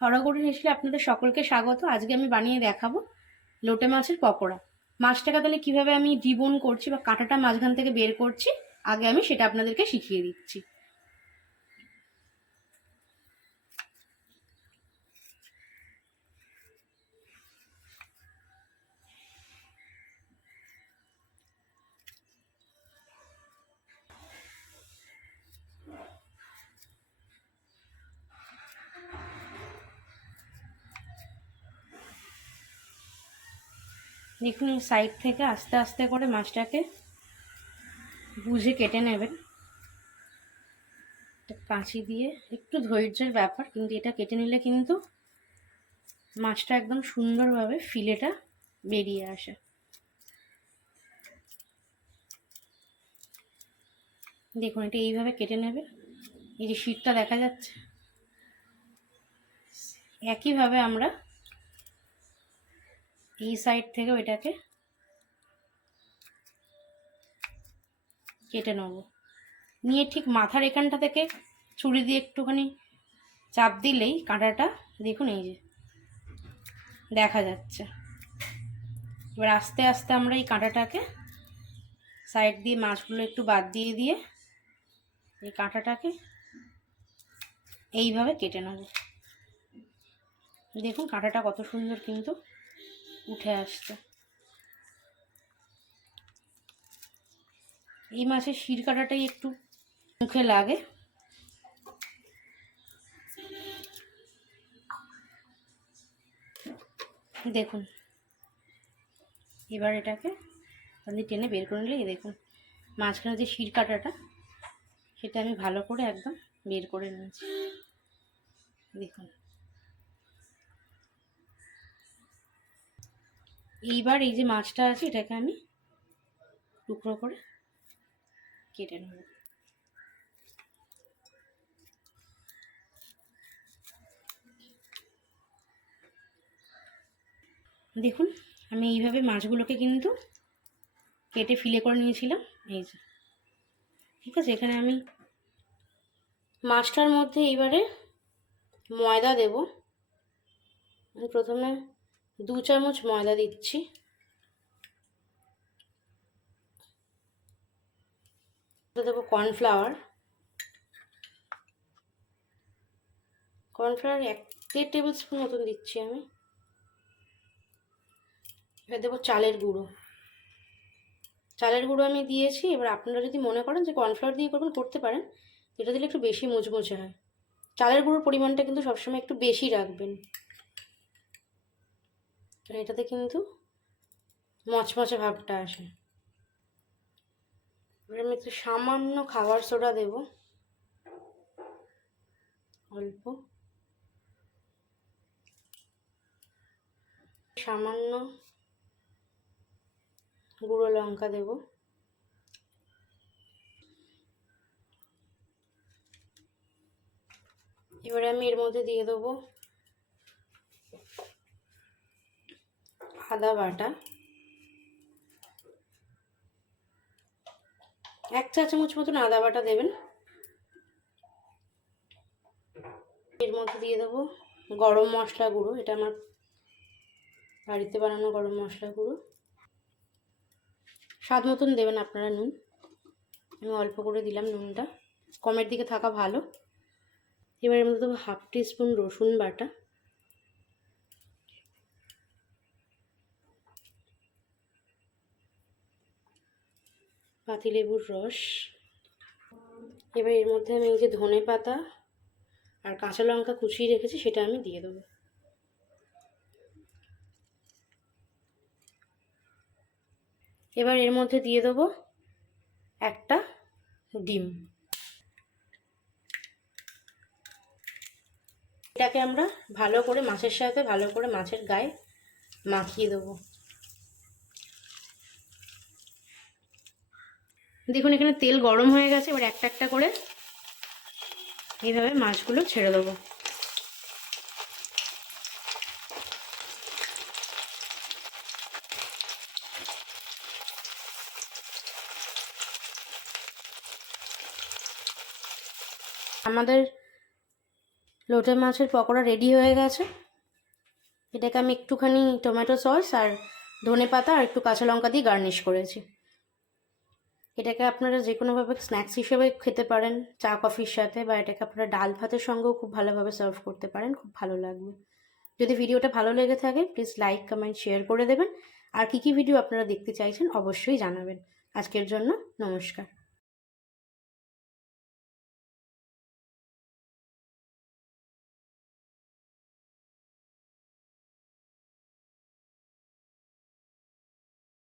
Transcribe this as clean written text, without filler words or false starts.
হরগৌরী recipe আপনাদের সকলকে স্বাগত। আজকে আমি বানিয়ে দেখাবো লোটে মাছের পকোড়া। মাছটাকে তাহলে কিভাবে আমি ডিবোন করছি বা কাঁটাটা মাঝখান থেকে বের করছি, আগে আমি সেটা আপনাদেরকে শিখিয়ে দিচ্ছি। দেখুন, সাইড থেকে আস্তে আস্তে করে মাছটাকে বুঝে কেটে নেবেন কাঁচি দিয়ে। একটু ধৈর্যের ব্যাপার, কিন্তু এটা কেটে নিলে কিন্তু মাছটা একদম সুন্দরভাবে ফিলেটা বেরিয়ে আসে। দেখুন, এটা এইভাবে কেটে নেবে। এই যে শীটটা দেখা যাচ্ছে, একইভাবে আমরা এই সাইড থেকে ওইটাকে কেটে নেব। নিয়ে ঠিক মাথার এখানটা থেকে ছুরি দিয়ে একটুখানি চাপ দিলেই কাঁটাটা দেখুন এই যে দেখা যাচ্ছে। এবার আস্তে আস্তে আমরা এই কাঁটাটাকে সাইড দিয়ে মাছগুলো একটু বাদ দিয়ে দিয়ে এই কাঁটাটাকে এইভাবে কেটে নেব। দেখুন কাঁটাটা কত সুন্দর কিন্তু উঠে আসছে। এই মাছের শির কাঁটাটাই একটু মুখে লাগে। দেখুন, এবার এটাকে আপনি টেনে বের করে নিলে দেখুন মাঝখানে যে শির কাঁটাটা, সেটা আমি ভালো করে একদম বের করে নিয়েছি। দেখুন, এইবার এই যে মাছটা আছে এটাকে আমি টুকরো করে কেটে নেব। দেখুন, আমি এইভাবে মাছগুলোকে কিন্তু কেটে ফিলে করে নিয়েছিলাম। এই যে ঠিক আছে, এখানে আমি মাছটার মধ্যে এইবারে ময়দা দেব। আমি প্রথমে 2 চামচ ময়দা দিচ্ছি। দেবো কর্নফ্লাওয়ার। কর্নফ্লাওয়ার 1 টেবিল স্পুন মতন দিচ্ছি আমি। এবার দেবো চালের গুঁড়ো। চালের গুঁড়ো আমি দিয়েছি। এবার আপনারা যদি মনে করেন যে কর্নফ্লাওয়ার দিয়ে করবেন, করতে পারেন। এটা দিলে একটু বেশি মুচমুচে হয়। চালের গুঁড়োর পরিমাণটা কিন্তু সবসময় একটু বেশি রাখবেন, এটাতে কিন্তু মচমচে ভাবটা আসে। এবার আমি একটু সামান্য খাবার সোডা দেব, অল্প। সামান্য গুঁড়ো লঙ্কা দেব। এবারে আমি এর মধ্যে দিয়ে দেবো আদা বাটা, 1 চা চামচ মতন আদা বাটা দেবেন। এর মধ্যে দিয়ে দেবো গরম মশলা গুঁড়ো। এটা আমার বাড়িতে বানানো গরম মশলা গুঁড়ো। স্বাদ মতন দেবেন আপনারা নুন। আমি অল্প করে দিলাম নুনটা, কমের দিকে থাকা ভালো। এবার এর মধ্যে দেবো 1/2 টিস্পুন রসুন বাটা, পাতিলেবুর রস। এবার এর মধ্যে আমি এই যে ধনে পাতা আর কাঁচা লঙ্কা কুচিয়ে রেখেছি সেটা আমি দিয়ে দেবো। এবার এর মধ্যে দিয়ে দেবো একটা ডিম। এটাকে আমরা ভালো করে মাছের সাথে ভালো করে মাছের গায়ে মাখিয়ে দেবো। দেখুন এখানে তেল গরম হয়ে গেছে। এবার একটা একটা করে এইভাবে মাছগুলো ছেড়ে দেবো। আমাদের লোটে মাছের পকোড়া রেডি হয়ে গেছে। এটাকে আমি একটুখানি টমেটো সস আর ধনেপাতা আর একটু কাঁচা লঙ্কা দিয়ে গার্নিশ করেছি। এটাকে আপনারা যে কোনোভাবে স্ন্যাক্স হিসেবে খেতে পারেন, চা কফির সাথে, বা এটাকে আপনারা ডাল ভাতের সঙ্গেও খুব ভালোভাবে সার্ভ করতে পারেন, খুব ভালো লাগবে। যদি ভিডিওটা ভালো লেগে থাকে প্লিজ লাইক, কমেন্ট, শেয়ার করে দেবেন। আর কী কী ভিডিও আপনারা দেখতে চাইছেন অবশ্যই জানাবেন। আজকের জন্য নমস্কার।